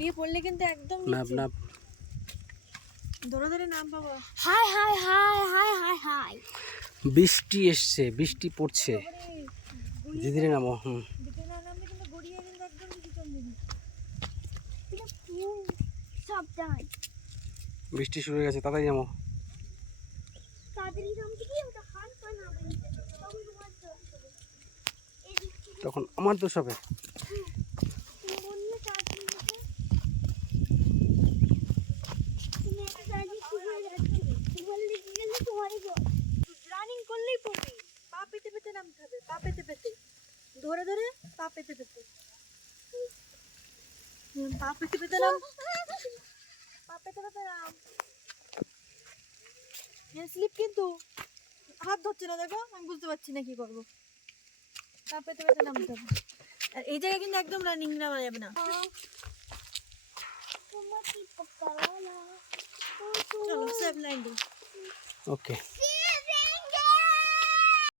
গড়িয়ে পড়লে কিন্তু একদম নাপ নাপ ধরে ধরে নাম পাবো। High high high high high high বৃষ্টি এসছে, বৃষ্টি পড়ছে। ধীরে ধীরে নামো। দিকে না নামলে কিন্তু গড়িয়ে কিন্তু একদম নিচে চলে যাবি। সাবধান বৃষ্টি শুরু হয়ে গেছে, তাড়াতাড়ি নামো। তাড়াতাড়ি নামতে কি ওটা হাত পা না বেরিয়ে তখন তোমার দোষ হবে তখন আমার দোষ হবে। তুমি বললে তাড়াতাড়ি যেতে তুমি এত তাড়াতাড়ি শুরু যাচ্ছে তুমি বললে কি গেলে তোমারই দোষ রানিং করলেই পড়বি। পা পেতে পেতে নামতে হবে, পা পেতে পেতে ধরে ধরে পা পেতে পেতে পা পেতে পেতে নাম, পা পেতে পেতে নাম। স্লিপ কিন্তু হাত ধরছে না, দেখো আমি বুঝতে পারছি না কি করবো। পা পেতে পেতে নামতে হবে। আর এই জায়গায় কিন্তু একদম রানিং নামা যাবে না। তোমার কি পকাওয়ালা চলো সেভ লাইন। ওকে।